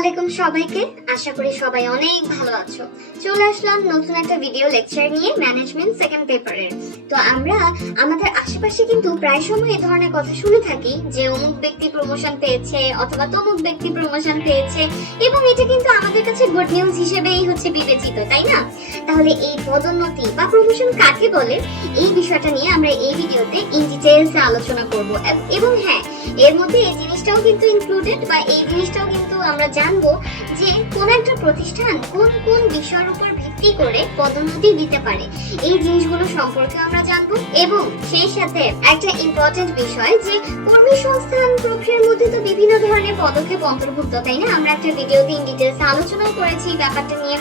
আলাইকুম সবাইকে। আশা করি সবাই অনেক ভালো আছো। চলে আসলাম নতুন একটা ভিডিও লেকচার নিয়ে ম্যানেজমেন্ট সেকেন্ড পেপারের। তো আমরা আমাদের আশেপাশে কিন্তু প্রায় সময় এই ধরনের কথা শুনে থাকি যে অমুক ব্যক্তি প্রমোশন পেয়েছে অথবা তমুক ব্যক্তি প্রমোশন পেয়েছে, এবং এটা কিন্তু আমাদের কাছে গুড নিউজ হিসেবেই হচ্ছে বিবেচিত, তাই না? তাহলে এই পদোন্নতি বা প্রমোশন কাকে বলে, এই বিষয়টা নিয়ে আমরা এই ভিডিওতে ইন ডিটেইলস আলোচনা করব। এবং হ্যাঁ, এর মধ্যে এই জিনিসটাও কিন্তু ইনক্লুডেড বা এই জিনিসটাও কিন্তু আমরা জানবো যে কোন একটা প্রতিষ্ঠান কোন কোন বিষয়ের উপর ভিত্তি করে পদোন্নতি দিতে পারে, এই জিনিসগুলো সম্পর্কে আমরা জানবো। এবং সেই সাথে একটা ইম্পর্টেন্ট বিষয় যে কর্মী সংস্থান প্রক্রিয়ার মধ্যে তো বিভিন্ন ধরনের পদক্ষেপ অন্তর্ভুক্ত, তাই না? আমরা একটা ভিডিওতে ইন ডিটেইলস আলোচনা করেছি ব্যাপারটা নিয়ে।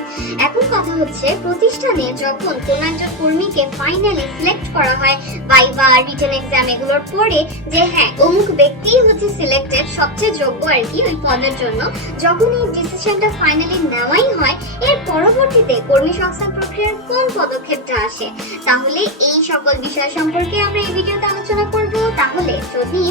এখন কথা হচ্ছে, প্রতিষ্ঠানে যখন কোন একজন কর্মীকে ফাইনালি সিলেক্ট করা হয় ভাইভা রিটেন এক্সাম এগুলোর পরে, যে হ্যাঁ অমুক ব্যক্তি হচ্ছে সিলেক্টেড, সবচেয়ে যোগ্য আর কি ওই পদের জন্য, যখন এই ডিসিশনটা ফাইনালি নেওয়াই হয়, এর পরবর্তীতে কর্মী সংস্থান প্রক্রিয়ার কোন পদক্ষেপটা আসে, তাহলে এই সকল বিষয় সম্পর্কে আমরা এই ভিডিওতে আলোচনা করব। তাহলে যদি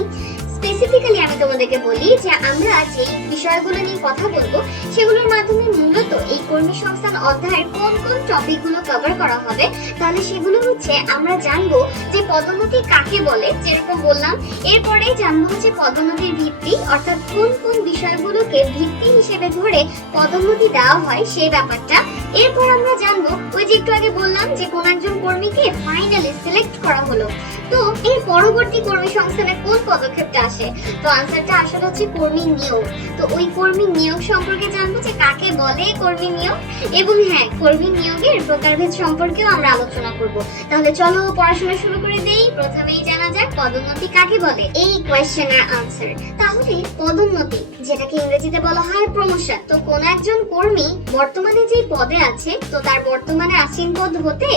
স্পেসিফিক্যালি আমি তোমাদেরকে বলি যে আমরা যে বিষয়গুলো নিয়ে কথা বলবো সেগুলোর মাধ্যমে মূলত এই কর্মী সংস্থান অধ্যায়ের কোন কোন টপিকগুলো কভার করা হবে, তাহলে সেগুলো হচ্ছে আমরা জানবো যে পদোন্নতি কাকে বলে, যেরকম বললাম। এরপরে জানবো হচ্ছে পদোন্নতির ভিত্তি, অর্থাৎ কোন কোন বিষয়গুলোকে ভিত্তি হিসেবে ধরে পদোন্নতি দেওয়া হয় সেই ব্যাপারটা। এরপর আমরা জানবো ওই যে একটু আগে বললাম যে কোন একজন কর্মীকে ফাইনালি সিলেক্ট করা হলো, তো এর পরবর্তী কর্মী সংস্থানের কোন পদক্ষেপটা আসে, তো আনসারটা আসলে হচ্ছে কর্মী নিয়োগ। তো ওই কর্মী নিয়োগ সম্পর্কে জানবো যে কাকে বলে কর্মী নিয়োগ, এবং হ্যাঁ কর্মী নিয়োগের প্রকারভেদ সম্পর্কেও আমরা আলোচনা করব। তাহলে চলো পড়াশোনা শুরু করে দেই। প্রথমেই জানা যাক পদোন্নতি কাকে বলে, এই কোয়েশ্চেনের আনসার। তাহলে পদোন্নতি, যেটাকে ইংরেজিতে বলা হয় প্রমোশন, তো কোন একজন কর্মী বর্তমানে যে পদে আছে, তো তার বর্তমানে আসীন পদ হতে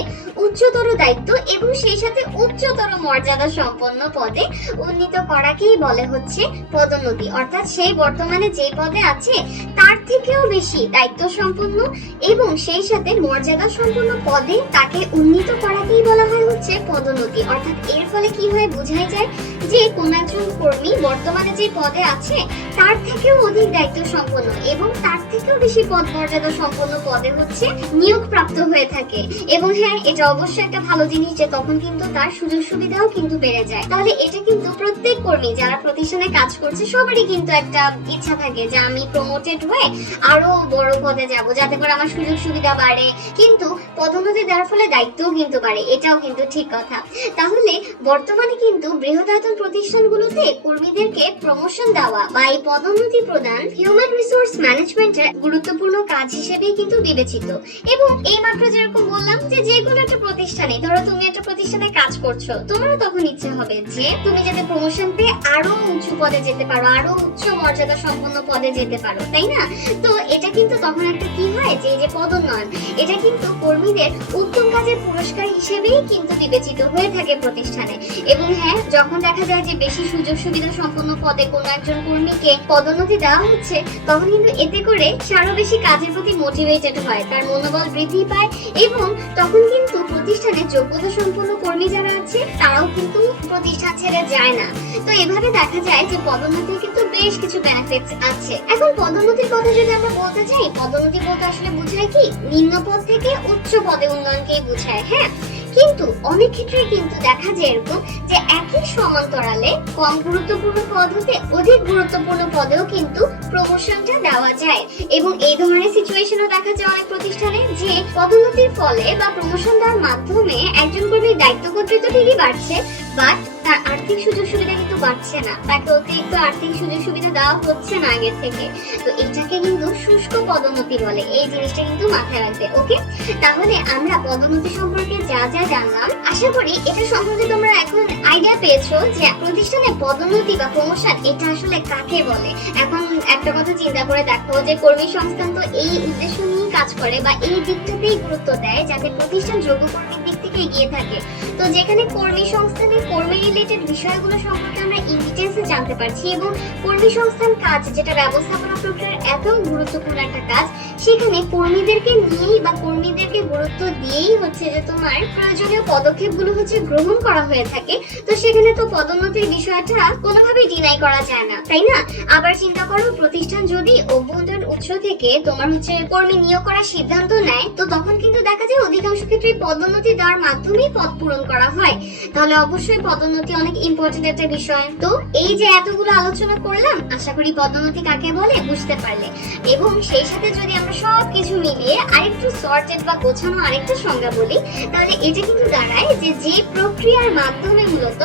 উচ্চতর দায়িত্ব এবং সেই সাথে উচ্চতর মর্যাদা সম্পন্ন পদে উন্নীত করাকেই বলে হচ্ছে পদোন্নতি। অর্থাৎ সেই বর্তমানে যে পদে আছে তার থেকেও বেশি দায়িত্ব সম্পন্ন এবং সেই সাথে মর্যাদা সম্পন্ন পদে তাকে উন্নীত করাকেই বলা হয় হচ্ছে পদোন্নতি। অর্থাৎ এর ফলে কি হয়, বোঝাই যায় যে কোন একজন কর্মী বর্তমানে যে পদে আছে তার থেকেও অধিক দায়িত্ব সম্পন্ন এবং তার থেকেও বেশি পদ মর্যাদা সম্পন্ন পদে হচ্ছে নিয়োগ প্রাপ্ত হয়ে থাকে। এবং হ্যাঁ, এটা অবশ্যই একটা ভালো জিনিস যে তখন কিন্তু তার সুযোগ সুবিধাও কিন্তু বেড়ে যায়। তাহলে এটা কিন্তু প্রত্যেক কর্মী যারা প্রতিষ্ঠানে কাজ করছে সবারই কিন্তু একটা ইচ্ছা থাকে যে আমি প্রমোটেড হয়ে আরো বড় পদে যাব, যাতে করে আমার সুযোগ সুবিধা বাড়ে, কিন্তু পদোন্নতি দেওয়ার ফলে দায়িত্বও কিন্তু বাড়ে, এটাও কিন্তু ঠিক কথা। তাহলে বর্তমানে কিন্তু বৃহদায়তন প্রতিষ্ঠানগুলোতে কর্মীদেরকে প্রমোশন দেওয়া বা এই পদোন্নতি প্রদান হিউম্যান রিসোর্স ম্যানেজমেন্টের গুরুত্বপূর্ণ কাজ হিসেবেই কিন্তু বিবেচিত। এবং এই মাত্র যেরকম বললাম যে কোনো একটা প্রতিষ্ঠানে, ধরো তুমি একটা প্রতিষ্ঠানে কাজ করছো, তোমারও তখন ইচ্ছে হবে যে তুমি যাতে প্রমোশন পেয়ে আরো উঁচু পদে যেতে পারো, আরো উচ্চ মর্যাদা সম্পন্ন পদে যেতে পারো, তাই না? তো এটা কিন্তু তখন একটা কি হয় যে এই যে পদোন্নয়ন, এটা কিন্তু কর্মীদের উত্তম কাজের পুরস্কার হিসেবেই কিন্তু বিবেচিত হয়ে থাকে প্রতিষ্ঠানে। এবং হ্যাঁ, যখন দেখা যায় যে বেশি সুযোগ সুবিধা সম্পন্ন পদে কোনো একজন কর্মীকে পদোন্নতি দেওয়া হচ্ছে, তখন কিন্তু এতে করে সে আরো বেশি কাজের প্রতি মোটিভেটেড হয়, তার মনোবল বৃদ্ধি পায় এবং তখন কিন্তু প্রতিষ্ঠানে যোগ্যতা সম্পন্ন কর্মী যারা আছে তারাও কিন্তু প্রতিষ্ঠান ছেড়ে যায় না। তো এভাবে দেখা যায় যে পদোন্নতির কিন্তু বেশ কিছু বেনিফিটস আছে। এখন পদোন্নতির কথা যদি আমরা বলতে চাই, পদোন্নতি বলতে আসলে বোঝায় কি, নিম্ন পদ থেকে উচ্চ পদে উন্নয়নকেই বোঝায়। হ্যাঁ, কিন্তু অনেক ক্ষেত্রে কিন্তু দেখা যায় এরকম যে একই সমান্তরালে কম গুরুত্বপূর্ণ পদ হতে অধিক গুরুত্বপূর্ণ পদেও কিন্তু প্রমোশনটা দেওয়া যায়। এবং এই ধরনের সিচুয়েশনও দেখা যায় অনেক প্রতিষ্ঠানে যে পদোন্নতির ফলে বা প্রমোশন দেওয়ার মাধ্যমে একজন কর্মীর দায়িত্ব কর্তৃত্ব ঠিকই বাড়ছে, বাট তার আর্থিক সুযোগ সুবিধা কিন্তু বাড়ছে না, তাকে অতিরিক্ত আর্থিক সুযোগ সুবিধা দেওয়া হচ্ছে না আগের থেকে। তো এটাকে কিন্তু শুষ্ক পদোন্নতি বলে, এই জিনিসটা কিন্তু মাথায় রাখবে। ওকে, তাহলে আমরা পদোন্নতি সম্পর্কে যা যা জানলাম, আশা করি এটা সম্পর্কে তোমরা এখন আইডিয়া পেয়েছো যে প্রতিষ্ঠানে পদোন্নতি বা প্রমোশন এটা আসলে কাকে বলে। এখন একটা কথা চিন্তা করে দেখো যে কর্মী সংস্থান তো এই উদ্দেশ্য নিয়ে কাজ করে বা এই দিকটাতেই গুরুত্ব দেয় যাতে প্রতিষ্ঠান যোগ্য কর্মীর দিক থেকে এগিয়ে থাকে। তো যেখানে কর্মী সংস্থানের কর্মী রিলেটেড বিষয়গুলো সম্পর্কে আমরা ইন ডিটেইলসে জানতে পারছি এবং কর্মী সংস্থান কাজ যেটা ব্যবস্থাপনা প্রক্রিয়ার এত গুরুত্বপূর্ণ একটা কাজ, সেখানে কর্মীদেরকে নিয়েই বা কর্মীদেরকে গুরুত্ব দিয়েই হচ্ছে যে তোমার প্রয়োজনীয় পদক্ষেপগুলো হচ্ছে গ্রহণ করা হয়ে থাকে। তো সেখানে তো পদোন্নতির বিষয়টা কোনোভাবেই ডিনাই করা যায় না, তাই না? আবার চিন্তা করো, প্রতিষ্ঠান যদি অভ্যন্তরীণ ব্যর্থ থেকে তোমার হচ্ছে কর্মী নিয়োগ করার সিদ্ধান্ত নেয়, তো তখন কিন্তু দেখা যায় অধিকাংশ ক্ষেত্রে পদোন্নতি দেওয়ার মাধ্যমেই পদ পূরণ করা হয়। তাহলে অবশ্যই পদোন্নতি অনেক ইম্পর্টেন্ট একটা বিষয়। তো এই যে এতগুলো আলোচনা করলাম, আশা করি পদোন্নতি কাকে বলে বুঝতে পারলে। এবং সেই সাথে যদি আমরা সবকিছু মিলিয়ে আরেকটু সর্টেড বা গোছানো আরেকটা সংজ্ঞা বলি, তাহলে এটা কিন্তু দাঁড়ায় যে প্রক্রিয়ার মাধ্যমে মূলত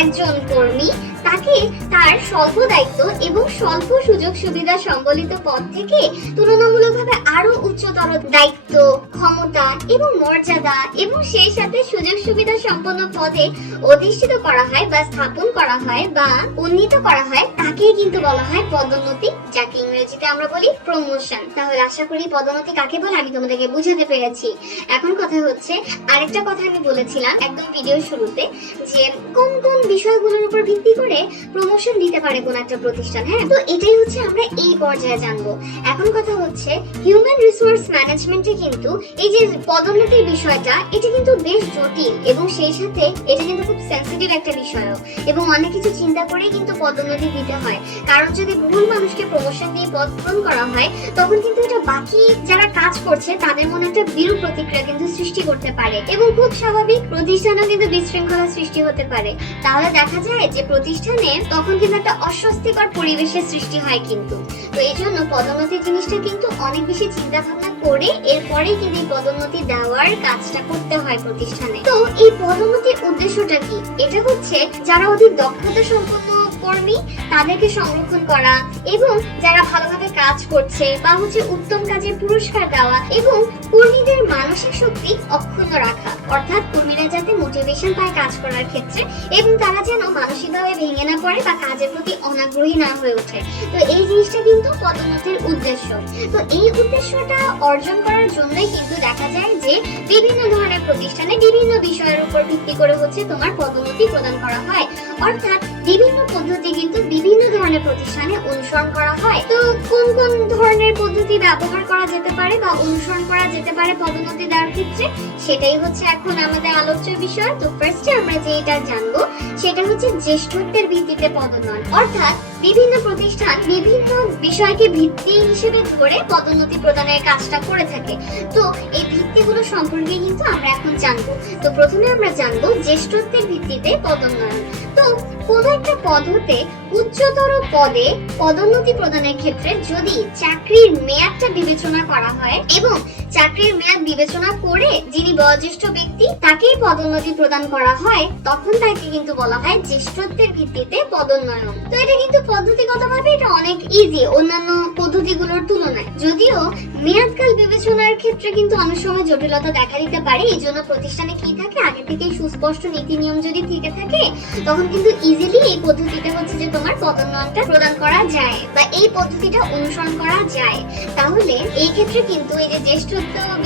একজন কর্মী তাকে তার স্বল্প দায়িত্ব এবং স্বল্প সুযোগ সুবিধা সম্বলিত পদ থেকে তুলনামূলকভাবে আরো উচ্চতর দায়িত্ব, ক্ষমতা এবং মর্যাদা এবং সেই সাথে সুযোগ সুবিধা সম্পন্ন পদে অধিষ্ঠিত করা হয় বা স্থাপন করা হয় বা উন্নীত করা হয়, তাকেই কিন্তু বলা হয় পদোন্নতি, যাকে ইংরেজিতে আমরা বলি প্রমোশন। তাহলে আশা করি পদোন্নতি কাকে বলে আমি তোমাদেরকে বুঝাতে পেরেছি। এখন কথা হচ্ছে, আরেকটা কথা আমি বলেছিলাম একদম ভিডিও শুরুতে, যে কোন কোন বিষয়গুলোর উপর ভিত্তি করে প্রমোশন দিতে পারে কোন একটা প্রতিষ্ঠান। হ্যাঁ, তো এটাই হচ্ছে আমরা এই পর্যায়ে জানবো। এখন কথা হচ্ছে, হিউম্যান রিসোর্স ম্যানেজমেন্টে কিন্তু এই যে পদোন্নতির বিষয়টা, এটা কিন্তু বেশ জটিল এবং সেই সাথে এটা কিন্তু খুব সেনসিটিভ একটা বিষয় এবং অনেক কিছু চিন্তা করেই কিন্তু পদোন্নতি দিতে হয়। কারণ যদি ভুল মানুষকে প্রমোশন দিয়ে পদ পূরণ করা হয়, তখন কিন্তু এটা বাকি যারা কাজ করছে তাদের মনে একটা বিরূপ প্রতিক্রিয়া কিন্তু সৃষ্টি করতে পারে এবং খুব স্বাভাবিক প্রতিষ্ঠানেও কিন্তু বিশৃঙ্খলা সৃষ্টি হতে পারে। তাহলে দেখা যায় যে প্রতিষ্ঠানে তখন কিন্তু একটা অস্বস্তিকর পরিবেশের সৃষ্টি হয় কিন্তু। তো এই জন্য পদোন্নতি জিনিসটা কিন্তু অনেক বেশি চিন্তা ভাবনা করে এরপরে কিন্তু এই পদোন্নতি দেওয়ার কাজটা করতে হয় প্রতিষ্ঠানে। তো এই পদোন্নতির উদ্দেশ্যটা কি? এটা হচ্ছে যারা অধিক দক্ষতা সম্পন্ন কর্মী তাদেরকে সংরক্ষণ করা এবং যারা ভালোভাবে কাজ করছে বা হচ্ছে উত্তম কাজে পুরস্কার দেওয়া এবং কর্মীদের মানসিক শক্তি অক্ষুণ্ণ রাখা, অর্থাৎ কর্মীরা যাতে মোটিভেশন পায় কাজ করার ক্ষেত্রে এবং তারা যেন মানসিকভাবে ভেঙে না পড়ে বা কাজের প্রতি অনাগ্রহী না হয়ে ওঠে। তো এই জিনিসটা কিন্তু পদোন্নতির উদ্দেশ্য। তো এই উদ্দেশ্যটা অর্জন করার জন্যই কিন্তু দেখা যায় যে বিভিন্ন ধরনের প্রতিষ্ঠানে বিভিন্ন বিষয়ের উপর ভিত্তি করে হচ্ছে তোমার পদোন্নতি প্রদান করা হয়, অর্থাৎ বিভিন্ন পদ্ধতি কিন্তু বিভিন্ন ধরনের প্রতিষ্ঠানে অনুসরণ করা হয়। তো কোন কোন ধরনের পদ্ধতি ব্যবহার করা যেতে পারে বা অনুসরণ করা যেতে পারে পদোন্নতি দেওয়ার ক্ষেত্রে, সেটাই হচ্ছে এখন আমাদের আলোচ্য বিষয়। তো ফার্স্টে আমরা যেটা জানবো সেটা হচ্ছে জ্যেষ্ঠত্বের ভিত্তিতে পদোন্নয়ন, অর্থাৎ বিভিন্ন প্রতিষ্ঠান বিভিন্ন বিষয়কে ভিত্তি হিসেবে ধরে পদোন্নতি প্রদানের কাজটা করে থাকে। তো এই ভিত্তিগুলো সম্পর্কে কিন্তু আমরা এখন জানবো। তো প্রথমে আমরা জানবো জ্যেষ্ঠত্বের ভিত্তিতে পদোন্নয়ন। তো কোন একটা পদ হতে উচ্চতর পদে পদোন্নতি প্রদানের ক্ষেত্রে যদি চাকরির মেয়াদটা বিবেচনা করা হয় এবং চাকরির মেয়াদ বিবেচনা করে যিনি বয়োজ্যেষ্ঠ ব্যক্তি তাকেই পদোন্নতি প্রদান করা হয়, তখন তাকে কিন্তু বলা হয় জ্যেষ্ঠত্বের ভিত্তিতে পদোন্নয়ন। তো এটা কিন্তু পদ্ধতিগতভাবে এটা অনেক ইজি অন্যান্য পদ্ধতিগুলোর তুলনায়, যদিও মেয়াদকাল বিবেচনার ক্ষেত্রে কিন্তু অনেক সময় জটিলতা দেখা দিতে পারে। এই জন্য প্রতিষ্ঠানে কি থাকে, আগে থেকে সুস্পষ্ট নীতি নিয়ম যদি থেকে থাকে তখন কিন্তু ইজিলি এই পদ্ধতিটা হচ্ছে যে তোমার পদোন্নয়নটা প্রদান করা যায় বা এই পদ্ধতিটা অনুসরণ করা যায়। তাহলে এই ক্ষেত্রে কিন্তু এই যে জ্যেষ্ঠত্ব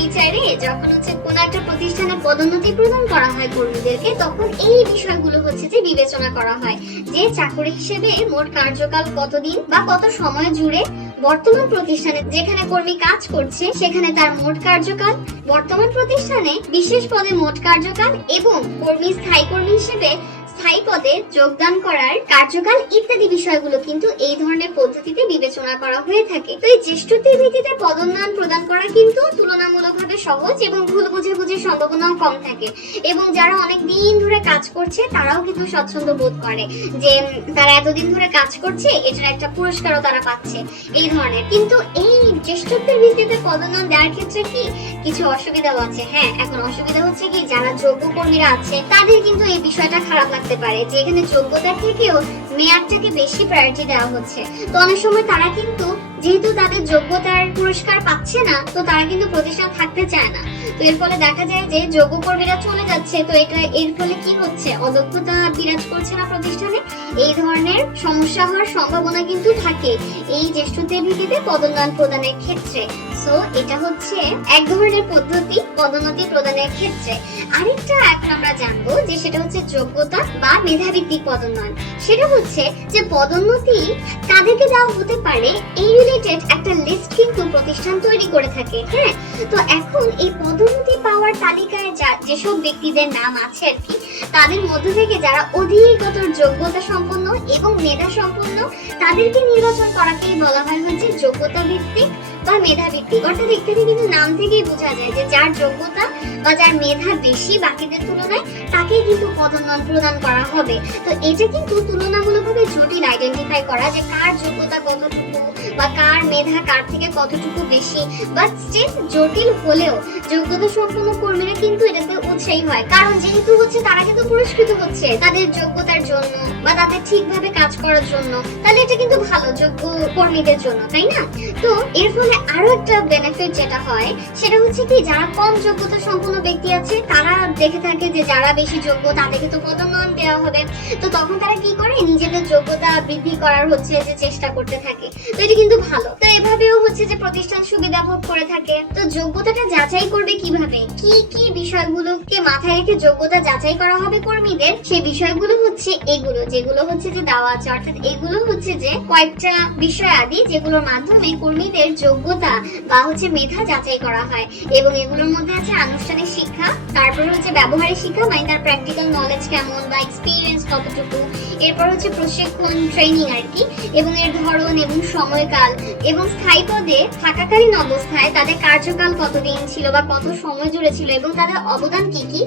বিচারে যখন হচ্ছে কোন একটা প্রতিষ্ঠানে পদোন্নতি প্রদান করা হয় কর্মীদেরকে, তখন এই বিষয়গুলো হচ্ছে যে বিবেচনা করা হয় যে চাকরি হিসেবে মোট কার্যকাল কতদিন বা কত সময় জুড়ে, বর্তমান প্রতিষ্ঠানে যেখানে কর্মী কাজ করছে সেখানে তার মোট কার্যকাল, বর্তমান প্রতিষ্ঠানে বিশেষ পদে মোট কার্যকাল এবং কর্মী স্থায়ী কর্মী হিসেবে স্থায়ী পদে যোগদান করার কার্যকাল ইত্যাদি বিষয়গুলো কিন্তু এই ধরনের পদ্ধতিতে বিবেচনা করা হয়ে থাকে। তো এই জ্যেষ্ঠত্বের ভিত্তিতে পদোন্নয়ন প্রদান করা কিন্তু তুলনামূলকভাবে সহজ এবং ভুল বুঝাবুঝির সম্ভাবনাও কম থাকে এবং যারা অনেক দিন ধরে কাজ করছে তারাও কিন্তু স্বচ্ছন্দ্য বোধ করে যে তারা এতদিন ধরে কাজ করছে, এটার একটা পুরস্কারও তারা পাচ্ছে এই ধরনের। কিন্তু এই জ্যেষ্ঠত্বের ভিত্তিতে পদোন্নয়ন দেওয়ার ক্ষেত্রে কি কিছু অসুবিধাও আছে। হ্যাঁ, এখন অসুবিধা হচ্ছে কি, যারা যোগ্য কর্মীরা আছে তাদের কিন্তু এই বিষয়টা খারাপ লাগতে পারে যে এখানে যোগ্যতার থেকেও মেয়াদটাকে বেশি প্রায়োরিটি দেওয়া হচ্ছে। তো অনেক সময় তারা কিন্তু যেহেতু তাদের যোগ্যতার পুরস্কার পাচ্ছে না, তো তারা কিন্তু প্রতিষ্ঠান থাকতে চায় না। তো এর ফলে দেখা যায় যে যোগ্য কর্মীরা চলে যাচ্ছে। তো এর ফলে কি হচ্ছে, অদক্ষতা বিরাজ করছে না প্রতিষ্ঠানে, এই ধরনের সমস্যা হওয়ার সম্ভাবনা কিন্তু থাকে এই জ্যেষ্ঠত্বের ভিত্তিতে পদোন্নয়ন প্রদানের ক্ষেত্রে। সো এটা হচ্ছে এক ধরনের পদ্ধতি পদোন্নতি প্রদানের ক্ষেত্রে। আরেকটা এখন আমরা জানবো যে সেটা হচ্ছে যোগ্যতা বা মেধাভিত্তিক পদোন্নয়ন। সেটা হচ্ছে যে পদোন্নতি তাদেরকে দেওয়া হতে পারে এই রিলেটেড একটা লিস্ট কিন্তু প্রতিষ্ঠান তৈরি করে থাকে। হ্যাঁ, তো এখন এই পদোন্নতি পাওয়ার তালিকায় যেসব ব্যক্তিদের নাম আছে আর কি, তাদের মধ্য থেকে যারা অধিকতর যোগ্যতা সম্পন্ন এবং মেধা সম্পন্ন তাদেরকে নির্বাচন করাকেই বলা হয় হচ্ছে যোগ্যতা ভিত্তিক বা মেধা ভিত্তিক। অর্থাৎ এখানে কিন্তু নাম থেকেই বোঝা যায় যে যার যোগ্যতা বা যার মেধা বেশি বাকিদের তুলনায় তাকেই কিন্তু পদোন্নয়ন প্রদান করা হবে। তো এটা কিন্তু তুলনামূলকভাবে জটিল আইডেন্টিফাই করা যে কার যোগ্যতা কতটুকু বা কার মেধা কার থেকে কতটুকু বেশি, বাট স্টিল জটিল হলেও যোগ্যতা সম্পন্ন কর্মীরা কিন্তু এটাতে উৎসাহী হয়, কারণ যেহেতু হচ্ছে তারা কিন্তু পুরস্কৃত হচ্ছে তাদের যোগ্যতার জন্য বা তাদের ঠিকভাবে কাজ করার জন্য, তাহলে এটা কিন্তু ভালো যোগ্য কর্মীদের জন্য, তাই না? তো এর ফলে আরো একটা বেনিফিট যেটা হয় সেটা হচ্ছে কি, যারা কম যোগ্যতা সম্পন্ন ব্যক্তি আছে তারা দেখে থাকে যে যারা বেশি যোগ্য তাদেরকে তো পদোন্নয়ন দেওয়া হবে, তো তখন তারা কি করে নিজেদের যোগ্যতা বৃদ্ধি করার হচ্ছে যে চেষ্টা করতে থাকে। তো এটা কিন্তু ভালো। তো এভাবেও হচ্ছে যে প্রতিষ্ঠান সুবিধা ভোগ করে থাকে। তো যোগ্যতাটা যাচাই করবে কিভাবে, কি কি বিষয়গুলোকে মাথায় রেখে যোগ্যতা যাচাই করা হবে কর্মীদের, সেই বিষয়গুলো হচ্ছে এগুলো, যেগুলো হচ্ছে যে দেওয়া আছে। অর্থাৎ এগুলো হচ্ছে যে কয়েকটা বিষয় আদি যেগুলোর মাধ্যমে কর্মীদের যোগ্যতা বা হচ্ছে মেধা যাচাই করা হয়, এবং এগুলোর মধ্যে আছে আনুষ্ঠানিক শিক্ষা, তারপর হচ্ছে ব্যবহারিক শিক্ষা মানে তার প্র্যাকটিক্যাল নলেজ কেমন বা এক্সপিরিয়েন্স কতটুকু, এরপর হচ্ছে প্রশিক্ষণ ট্রেনিং আর কি, এবং এর ধরন এবং সময়কাল, এবং স্থায়ী পদে থাকাকালীন অবস্থায় তাদের কার্যকাল কতদিন ছিল বা কত সময় জুড়ে ছিল এবং তাদের অবদান কি কি,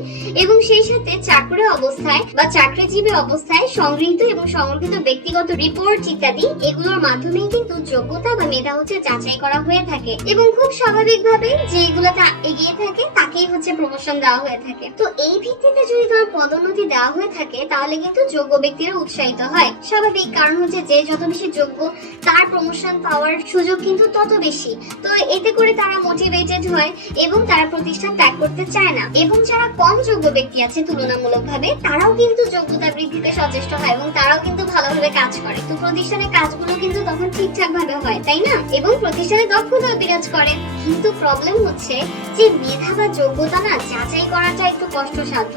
এবং সেই সাথে চাকরি অবস্থায় বা চাকরিজীবী অবস্থায় সংগৃহীত এবং সংরক্ষিত ব্যক্তিগত রিপোর্ট ইত্যাদি, এগুলোর মাধ্যমেই কিন্তু যোগ্যতা বা মেধা হচ্ছে যাচাই করা হয়ে থাকে। এবং খুব স্বাভাবিকভাবে যে এগুলোতে এগিয়ে থাকে তাকেই হচ্ছে প্রমোশন দেওয়া হয়ে থাকে। তো এই ভিত্তিতে যদি তোমার পদোন্নতি দেওয়া হয়ে থাকে তাহলে কিন্তু যোগ্য ব্যক্তিরা উৎসাহিত হয়, স্বাভাবিক, কারণ হচ্ছে যে যত বেশি যোগ্য তার প্রমোশন পাওয়ার সুযোগ কিন্তু তত বেশি। তো এতে করে তারা মোটিভেটেড হয় এবং তারা প্রতিষ্ঠান ত্যাগ করতে চায় না। এবং যারা কম যোগ্য ব্যক্তি আছে তুলনামূলকভাবে তারাও কিন্তু যোগ্যতা বৃদ্ধিতে সচেষ্ট হয় এবং তারাও কিন্তু ভালোভাবে কাজ করে। তো প্রতিষ্ঠানের কাজগুলো কিন্তু তখন ঠিকঠাক ভাবে হয়, তাই না? এবং প্রতিষ্ঠানে দক্ষতা বিরাজ করে। কিন্তু প্রবলেম হচ্ছে যে মেধা বা যোগ্যতা না যাচাই করাটা একটু কষ্টসাধ্য,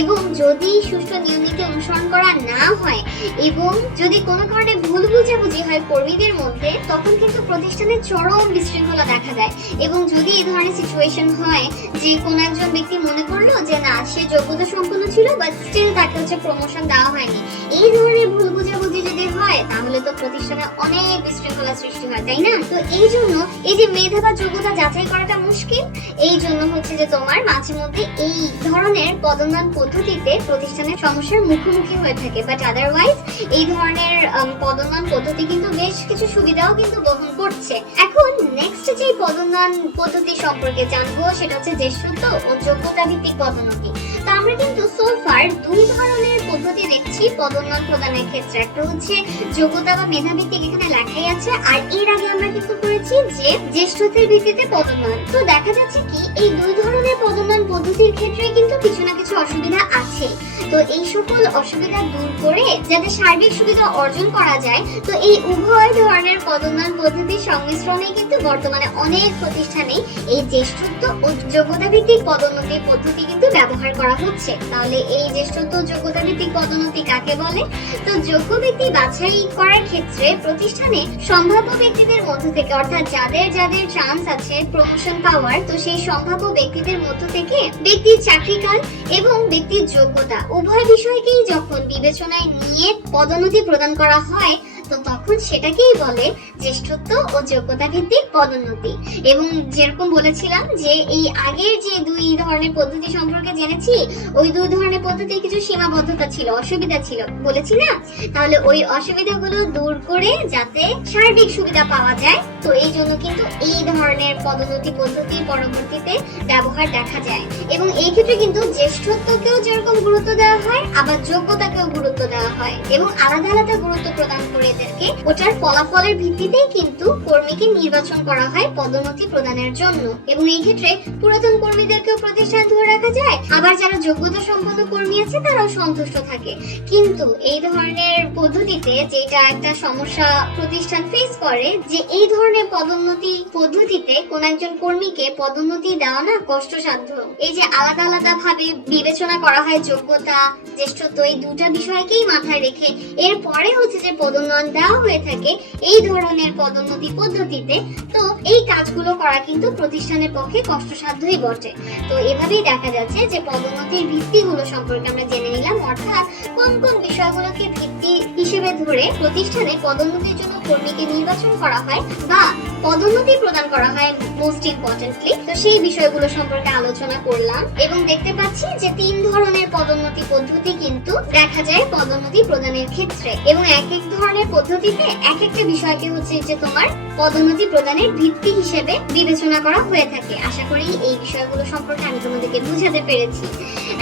এবং যদি সুষ্ঠু নিয়মিত অনুসরণ করা না হয় এবং যদি কোনো কারণে ভুল বুঝাবুঝি হয় কর্মীদের মধ্যে, তখন কিন্তু প্রতিষ্ঠানে চরম বিশৃঙ্খলা দেখা দেয়। এবং যদি এই ধরনের সিচুয়েশন হয় যে কোনো একজন ব্যক্তি মনে করলো যে না সে যোগ্যতা সম্পন্ন ছিল বাট স্টিল তাকে হচ্ছে প্রমোশন দেওয়া হয়নি, এই ধরনের ভুল বুঝাবুঝি যদি হয় তাহলে তো প্রতিষ্ঠানে অনেক বিশৃঙ্খলা সৃষ্টি হয়, তাই না? তো এই জন্য এই যে মেধা বা যোগ্যতা যাচাই করাটা মুশকিল, এই জন্য হচ্ছে যে তোমার মাঝে মধ্যে এই ধরনের পদোন্নয়ন পদ্ধতিতে প্রতিষ্ঠানের সমস্যার মুখোমুখি হয়ে থাকে। বাট আদারওয়াইজ এই ধরনের পদোন্নয়ন পদ্ধতি কিন্তু বেশ কিছু সুবিধাও কিন্তু বহন করছে। এখন নেক্সট যে পদোন্নয়ন পদ্ধতি সম্পর্কে জানবো সেটা হচ্ছে জ্যেষ্ঠত্ব ও যোগ্যতা ভিত্তিক পদোন্নতি। তো আমরা কিন্তু সোফার দুই ধরনের পদ্ধতি দেখছি পদোন্নয়ন প্রদানের ক্ষেত্রে। একটা হচ্ছে যোগ্যতা বা মেধা ভিত্তিক, এখানে লেখাই আছে, আর এর আগে আমরা কিন্তু করেছি যে জ্যেষ্ঠত্বের ভিত্তিতে পদোন্নয়ন। তো দেখা যাচ্ছে কি এই দুই ধরনের পদোন্নয়ন পদ্ধতির ক্ষেত্রে কিন্তু কিছু না কিছু অসুবিধা আছে। তো এই সকল অসুবিধা দূর করে যাতে সার্বিক সুবিধা অর্জন করা যায়, তো এই উভয় ধরনের পদোন্নয়ন পদ্ধতির সংমিশ্রণে কিন্তু বর্তমানে অনেক প্রতিষ্ঠানে এই জ্যেষ্ঠত্ব ও যোগ্যতা ভিত্তিক পদোন্নতি পদ্ধতি কিন্তু ব্যবহার করা হচ্ছে। তাহলে এই জ্যেষ্ঠত্ব যোগ্যতা ভিত্তিক পদোন্নতি কাকে বলে? তো যোগ্য ব্যক্তি বাছাই করার ক্ষেত্রে প্রতিষ্ঠানে সম্ভাব্য ব্যক্তিদের মধ্য থেকে, অর্থাৎ যাদের যাদের চান্স আছে প্রমোশন পাওয়ার, তো সেই সম্ভাব্য ব্যক্তিদের মধ্য থেকে ব্যক্তির চাকরিকাল এবং ব্যক্তির যোগ্যতা উভয় বিষয়কেই যখন বিবেচনায় নিয়ে পদোন্নতি প্রদান করা হয়, তো তখন সেটাকেই বলে জ্যেষ্ঠত্ব ও যোগ্যতা ভিত্তিক পদোন্নতি। এবং যেরকম বলেছিলাম যে এই আগের যে দুই ধরনের পদ্ধতি সম্পর্কে জেনেছি, ওই দুই ধরনের পদ্ধতির কিছু সীমাবদ্ধতা ছিল, অসুবিধা ছিল বলেছি না? তাহলে ওই অসুবিধাগুলো দূর করে যাতে সার্বিক সুবিধা পাওয়া যায়, তো এই জন্য কিন্তু এই ধরনের পদোন্নতি পদ্ধতি পরবর্তীতে ব্যবহার দেখা যায়। এবং এই ক্ষেত্রে কিন্তু জ্যেষ্ঠত্বকেও যেরকম গুরুত্ব দেওয়া হয় আবার যোগ্যতাকেও গুরুত্ব দেওয়া হয়, এবং আলাদা আলাদা গুরুত্ব প্রদান করে এদেরকে ওটার ফলাফলের ভিত্তিতেই কিন্তু কর্মীকে নির্বাচন করা হয় পদোন্নতি প্রদানের জন্য। এবং এই ক্ষেত্রে পুরাতন কর্মীদেরকেও প্রতিষ্ঠান ধরে রাখা যায়, আবার যারা যোগ্যতা সম্পন্ন কর্মী আছে তারাও সন্তুষ্ট থাকে। কিন্তু এই ধরনের পদ্ধতিতে যেটা একটা সমস্যা প্রতিষ্ঠান ফেস করে, যে এই ধরনের পদোন্নতি পদ্ধতিতে কোন একজন কর্মীকে পদোন্নতি দেওয়া না কষ্টসাধ্য। এই যে আলাদা আলাদা ভাবে বিবেচনা করা হয় যোগ্যতা জ্যেষ্ঠত্ব এই দুটা বিষয়কেই মাথায় রেখে এরপরে হচ্ছে যে পদোন্নয়ন দেওয়া হয়ে থাকে, এই ধরনের ধরনের পদোন্নতি পদ্ধতিতে। তো এই কাজগুলো করা কিন্তু প্রতিষ্ঠানের পক্ষে কষ্টসাধ্যই বটে। তো এভাবেই দেখা যাচ্ছে যে পদোন্নতির ভিত্তিগুলো সম্পর্কে আমরা জেনে নিলাম, অর্থাৎ কোন কোন বিষয়গুলোকে ভিত্তি হিসেবে ধরে প্রতিষ্ঠানে পদোন্নতির জন্য কর্মীকে নির্বাচন করা হয় বা পদোন্নতি প্রদান করা হয় মোস্ট ইম্পর্টেন্টলি। তো সেই বিষয়গুলো সম্পর্কে আলোচনা করলাম এবং দেখতে পাচ্ছি যে 3 ধরনের পদোন্নতি পদ্ধতি কিন্তু দেখা যায় পদোন্নতি প্রদানের ক্ষেত্রে, এবং এক এক ধরনের পদ্ধতিতে এক একটা বিষয়কে হচ্ছে যে তোমার পদোন্নতি প্রদানের ভিত্তি হিসেবে বিবেচনা করা হয়ে থাকে। আশা করি এই বিষয়গুলো সম্পর্কে আমি তোমাদেরকে বুঝাতে পেরেছি।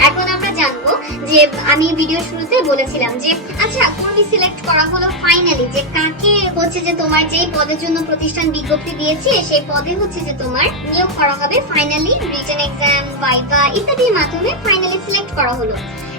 এখন আমরা জানবো যে আমি ভিডিও শুরুতে বলেছিলাম যে আচ্ছা কর্মী সিলেক্ট করা হলো ফাইনালি, যে কাকে হচ্ছে যে তোমার যেই পদের জন্য প্রতিষ্ঠান বিজ্ঞপ্তি দিয়েছে সেই পদে হচ্ছে যে তোমার নিয়োগ করা হবে ফাইনালি রিটেন এক্সাম, ভাইভা ইত্যাদির মাধ্যমে ফাইনালি সিলেক্ট করা হলো।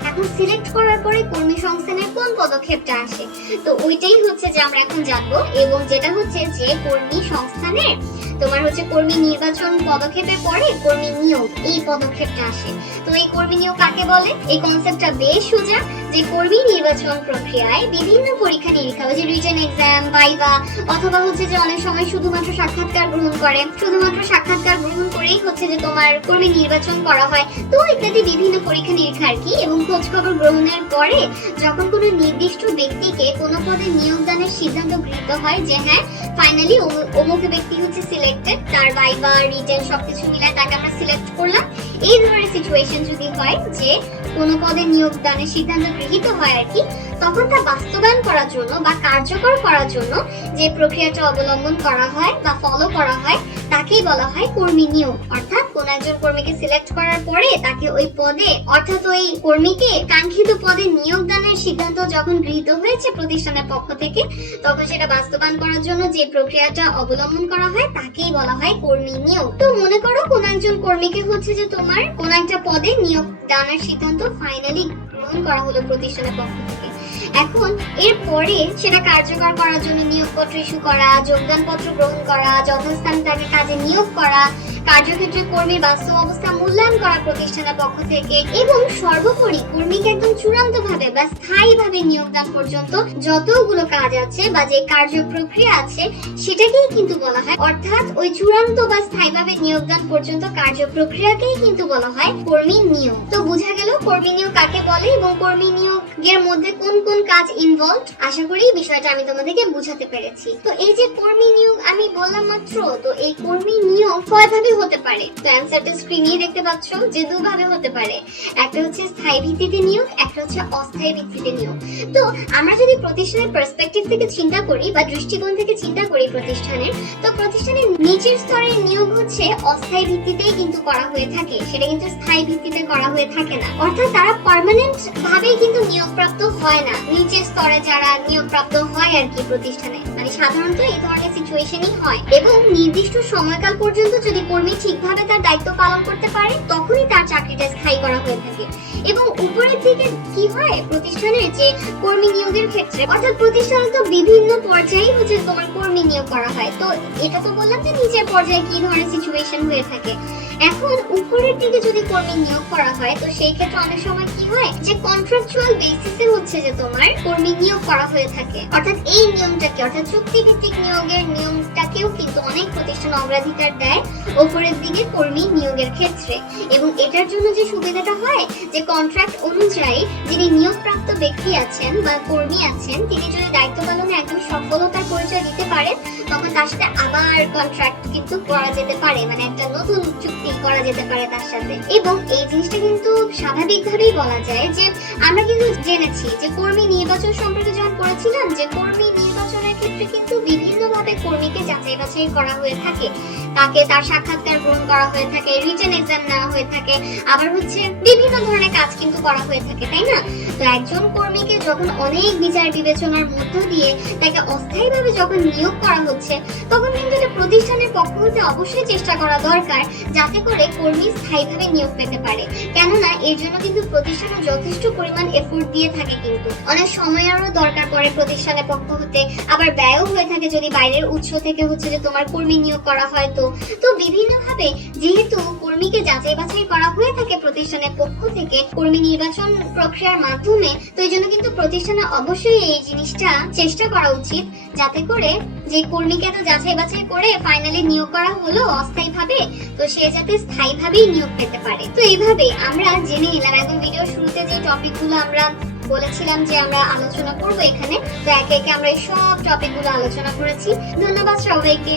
এখন সিলেক্ট করার পরে কর্মী সংস্থানের কোন পদক্ষেপটা আসে, তো ওইটাই হচ্ছে যে আমরা এখন জানবো, এবং যেটা হচ্ছে যে কর্মী সংস্থানের তোমার হচ্ছে কর্মী নির্বাচন পদক্ষেপের পরে কর্মী নিয়োগ এই পদক্ষেপটা আসে। তো এই কর্মী নিয়োগ কাকে বলে? এই কনসেপ্টটা বেশ সোজা, যে কর্মী নির্বাচন প্রক্রিয়ায় বিভিন্ন পরীক্ষা নিরীক্ষা, যে রিটেন এক্সাম, ভাইভা, অথবা হচ্ছে যে অনেক সময় শুধুমাত্র সাক্ষাৎকার গ্রহণ করে, শুধুমাত্র সাক্ষাৎকার গ্রহণ করেই হচ্ছে যে তোমার কর্মী নির্বাচন করা হয়, তো ইত্যাদি বিভিন্ন পরীক্ষা নিরীক্ষা আর কি। এবং খোঁজ খবর গ্রহণের পরে যখন কোনো নির্দিষ্ট ব্যক্তিকে কোনো পদে নিয়োগদানের সিদ্ধান্ত গৃহীত হয় যে হ্যাঁ ফাইনালি অমুক ব্যক্তি হচ্ছে সিলেক্টেড, তার ভাইভা রিটেন সবকিছু মিলায় তাকে আমরা সিলেক্ট করলাম, এই ধরনের সিচুয়েশন যদি হয় যে কোনো পদে নিয়োগদানের সিদ্ধান্ত গৃহীত হয় আর কি, তখন তা বাস্তবায়ন করার জন্য বা কার্যকর করার জন্য যে প্রক্রিয়াটা অবলম্বন করা হয় বা ফলো করা হয় তাকেই বলা হয় কর্মী নিয়োগ। অর্থাৎ কোন একজন কর্মীকে সিলেক্ট করার পরে তাকে ওই পদে, অর্থাৎ ওই কর্মীকে কাঙ্ক্ষিত পদে নিয়োগদানের সিদ্ধান্ত যখন গৃহীত হয়েছে প্রতিষ্ঠানের পক্ষ থেকে, তখন সেটা বাস্তবায়ন করার জন্য যে প্রক্রিয়াটা অবলম্বন করা হয় তাকেই বলা হয় কর্মী নিয়োগ। তো মনে করো কোন একজন কর্মীকে হচ্ছে যে তোমার কোন একটা পদে নিয়োগ দানের সিদ্ধান্ত ফাইনালি গ্রহণ করা হলো প্রতিষ্ঠানের পক্ষ থেকে। এখন এরপরে সেটা কার্যকর করার জন্য নিয়োগপত্র ইস্যু করা, যোগদানপত্র গ্রহণ করা, যথাস্থানে তাকে কাজে নিয়োগ করা, কার্যক্ষেত্রে কর্মীর বাস্তব অবস্থা মূল্যায়ন করা প্রতিষ্ঠানের পক্ষ থেকে, এবং সর্বোপরি কর্মীকে একদম চূড়ান্তভাবে বা স্থায়ীভাবে নিয়োগদান পর্যন্ত যতগুলো কাজ আছে বা যে কার্য প্রক্রিয়া আছে সেটাকেই কিন্তু বলা হয়, অর্থাৎ ওই চূড়ান্ত বা স্থায়ীভাবে নিয়োগদান পর্যন্ত কার্য প্রক্রিয়াকেই কিন্তু বলা হয় কর্মী নিয়োগ। তো বোঝা গেল কর্মী নিয়োগ কাকে বলে এবং কর্মী নিয়োগের মধ্যে কোন কোন কাজ ইনভলভ। আশা করি বিষয়টা আমি তোমাদেরকে বুঝাতে পেরেছি। তো এই যে কর্মী নিয়োগ আমি বললাম মাত্র, তো এই কর্মী নিয়োগ কয়ভাবে হতে পারে? তো অ্যানসারটা স্ক্রিনেই দেখতে পাচ্ছ যে দুভাবে হতে পারে। একটা হচ্ছে স্থায়ী ভিত্তিতে নিয়োগ, একটা হচ্ছে অস্থায়ী ভিত্তিতে নিয়োগ। তো আমরা যদি প্রতিষ্ঠানের পার্সপেক্টিভ থেকে চিন্তা করি বা দৃষ্টিকোণ থেকে চিন্তা করি প্রতিষ্ঠানের, তো প্রতিষ্ঠানের নিচের স্তরের নিয়োগ হচ্ছে অস্থায়ী ভিত্তিতেই কিন্তু করা হয়ে থাকে, সেটা কিন্তু স্থায়ী ভিত্তিতে করা হয়ে থাকে না। অর্থাৎ তারা পার্মানেন্ট ভাবেই কিন্তু নিয়োগপ্রাপ্ত হয় না, নিচের স্তরে যারা নিয়োগপ্রাপ্ত হয় আর কি প্রতিষ্ঠানে, মানে সাধারণত এই ধরনের সিচুয়েশনই হয়। এবং নির্দিষ্ট সময়কাল পর্যন্ত যদি কর্মী ঠিকভাবে তার দায়িত্ব পালন করতে পারে তখনই তার চাকরিটা স্থায়ী করা হয়ে থাকে। এবং উপরের দিকে কি হয় প্রতিষ্ঠানের যে কর্মী নিয়োগের ক্ষেত্রে, অর্থাৎ প্রতিষ্ঠানে তো বিভিন্ন পর্যায়ে হচ্ছে তোমার কর্মী নিয়োগ করা হয়, তো এটা তো বললাম যে নিচের পর্যায়ে কি ধরনের সিচুয়েশন হয়ে থাকে। এখন উপরের দিকে যদি কর্মী নিয়োগ করা হয় তো সেই ক্ষেত্রে অনেক সময় কি হয় যে কন্ট্রাকচুয়াল বেসিসে হচ্ছে যে তোমার কর্মী নিয়োগ করা হয়ে থাকে। অর্থাৎ এই নিয়মটাকে, অর্থাৎ চুক্তিভিত্তিক নিয়োগের নিয়মটাকেও কিন্তু অনেক প্রতিষ্ঠান অগ্রাধিকার দেয় উপরের দিকে কর্মী নিয়োগের ক্ষেত্রে। এবং এটার জন্য যে সুবিধাটা হয় যে কন্ট্রাক্ট অনুযায়ী যিনি নিয়োগপ্রাপ্ত ব্যক্তি আছেন বা কর্মী আছেন তিনি যদি দায়িত্ব পালনে একদম সফলতার পরিচয় দিতে পারেন তখন তার সাথে আবার কন্ট্রাক্ট কিন্তু করা যেতে পারে, মানে একটা নতুন চুক্তি করা যেতে পারে তার সাথে। এবং এই জিনিসটা কিন্তু স্বাভাবিকভাবেই বলা যায় যে আমরা কিন্তু জেনেছি যে কর্মী নির্বাচন সম্পর্কে যখন পড়েছিলাম যে কর্মী নির্বাচনের ক্ষেত্রে কিন্তু বিভিন্নভাবে কর্মীকে যাচাই বাছাই করা হয়ে থাকে, তাকে তার সাক্ষাৎকার গ্রহণ করা হয়ে থাকে, রিটেন এক্সাম নেওয়া হয়ে থাকে, আবার হচ্ছে বিভিন্ন ধরনের কাজ কিন্তু করা হয়ে থাকে, তাই না? তো একজন কর্মীকে যখন অনেক বিচার বিবেচনার মধ্য দিয়ে তাকে অস্থায়ীভাবে যখন নিয়োগ করা হচ্ছে তখন কিন্তু এটা প্রতিষ্ঠানের পক্ষ হতে অবশ্যই চেষ্টা করা দরকার যাতে করে কর্মী স্থায়ীভাবে নিয়োগ পেতে পারে। কেননা এর জন্য কিন্তু প্রতিষ্ঠানে যথেষ্ট পরিমাণ এফোর্ট দিয়ে থাকে, কিন্তু অনেক সময়েরও দরকার পড়ে প্রতিষ্ঠানের পক্ষ হতে, আবার ব্যয়ও হয়ে থাকে যদি বাইরের উৎস থেকে হচ্ছে যে তোমার কর্মী নিয়োগ করা হয়। তো বিভিন্নভাবে যেহেতু কর্মীকে যাচাই বাছাই করা হয়ে থাকে প্রতিষ্ঠানের পক্ষ থেকে কর্মী নির্বাচন প্রক্রিয়ার মাধ্যমে, তো এই জন্য কিন্তু প্রতিষ্ঠানে অবশ্যই এই জিনিসটা চেষ্টা করা উচিত যাতে করে যে কর্মীকে এত যাচাই বাছাই করে ফাইনালি নিয়োগ করা হলো অস্থায়ীভাবে, তো সে যাতে স্থায়ীভাবেই নিয়োগ পেতে পারে। তো এইভাবে আমরা জেনে নিলাম একদম ভিডিও শুরুতে যে টপিকগুলো আমরা বলেছিলাম যে আমরা আলোচনা করব এখানে, তো একে একে আমরা এই সব টপিকগুলো আলোচনা করেছি। ধন্যবাদ সবাইকে।